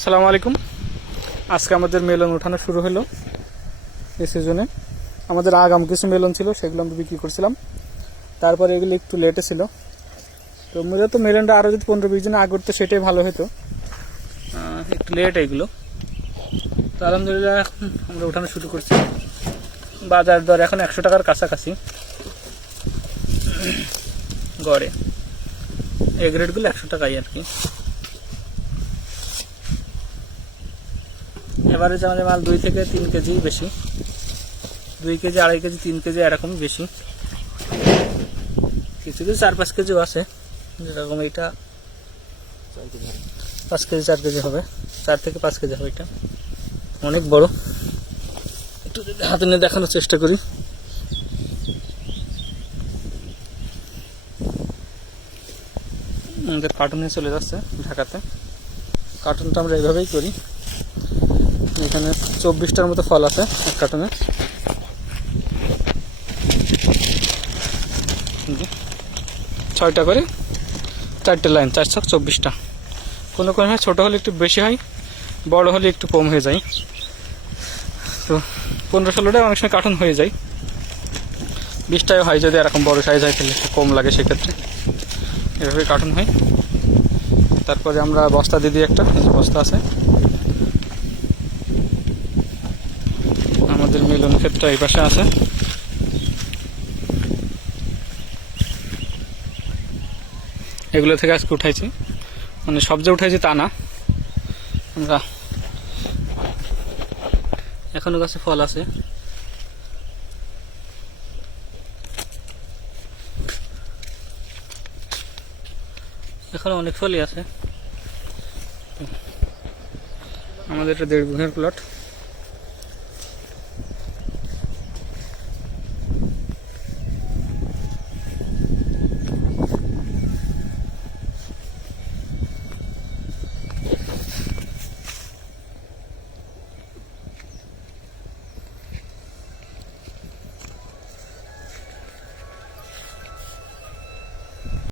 আসসালামু আলাইকুম। আজকে আমাদের মেলন উঠানো শুরু হলো। এই সিজনে আমাদের আগাম কিছু মেলন ছিল, সেগুলো আমরা বিক্রি করছিলাম। তারপরে এগুলো একটু লেটে ছিল। তো মূলত মেলনটা আরও যদি 15-20 দিন আগে করতো সেটাই ভালো হতো। একটু লেট এগুলো। তো আলহামদুলিল্লাহ এখন আমরা উঠানো শুরু করছি। বাজার দর এখন 100 টাকার কাছাকাছি গড়ে। এই গ্রেডগুলো 100 টাকাই আর কি। এভারেজ আমাদের মাল 2 থেকে 3 কেজি বেশি, 2 কেজি 2.5 কেজি 3 কেজি এরকম বেশি। কিছু কিছু 4-5 কেজিও আছে, যেরকম এইটা 5 কেজি 4 কেজি হবে, 4 থেকে 5 কেজি হবে। এটা অনেক বড়। একটু যদি হাতে নিয়ে দেখানোর চেষ্টা করি। আমাদের কার্টুনে চলে যাচ্ছে ঢাকাতে। কার্টুনটা আমরা এইভাবেই করি। এখানে 24টার মতো ফল আছে এক কার্টুনে। 6টা করে 4টে লাইন, 4 ছক 24টা। কোনো কোনো হয় ছোটো হলে একটু বেশি হয়, বড় হলে একটু কম হয়ে যায়। তো 15-16টা অনেক সময় কার্টুন হয়ে যায়, 20টাও হয় যদি এরকম বড় সাইজ হয়, তাহলে একটু কম লাগে। সেক্ষেত্রে এভাবে কার্টুন হয়। তারপরে আমরা বস্তা দিয়ে দিই, একটা বস্তা আছে আমাদের মিলন ক্ষেত্রে এই পাশে আছে। এগুলো থেকে আজকে উঠাইছি, মানে সব যে উঠাইছি তা না। আমরা এখনো গাছে ফল আছে। এখনো অনেক ফলই আছে। আমাদের এটা 1.5 বিঘার প্লট।